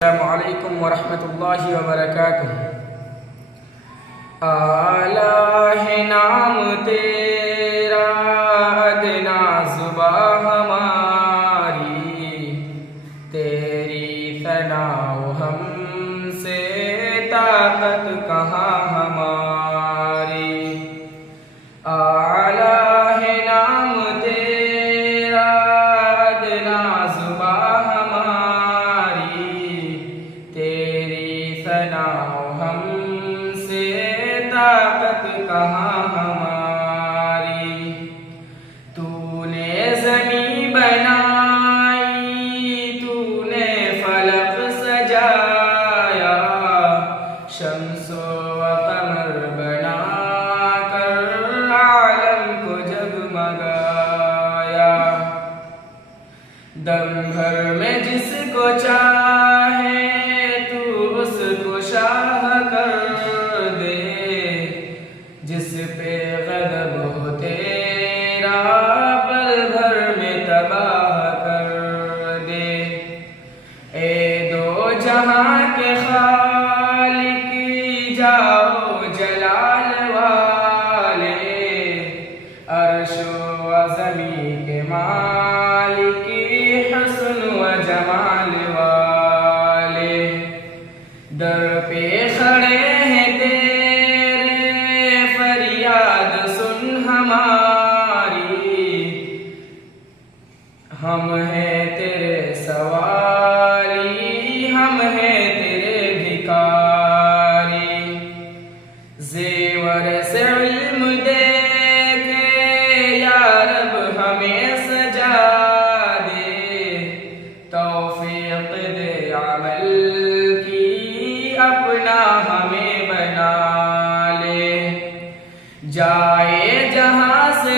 السلام علیکم ورحمۃ اللہ وبرکاتہ۔ اعلیٰ ہے نام تیرا ادنا زباں ہماری، تیری ثنا ہم سے طاقت کہاں ہماری۔ اعلیٰ ہے نام تیرا ادنا زباں ہم سے طاقت کہاں ہماری۔ تو نے زمین بنائی، تو نے فلک سجایا، شمس و قمر بنا کر عالم کو جگمگایا۔ دم بھر میں جس کو چاہے شاہ کر دے، جس پہ غضب ہو تیرا پل بھر میں تباہ کر دے۔ اے دو جہاں کے خالق جاؤ جلال والے، عرش و زمین کے مالک حسن و جمال والے، در پہ کھڑے ہیں تیرے فریاد سن ہماری، ہم ہیں تیرے سوالی، ہم ہیں تیرے بھکاری۔ زیور سے علم دے کے یا رب ہمیں سجا دے، توفیق دے عمل اپنا ہمیں بنا لے۔ جائے جہاں سے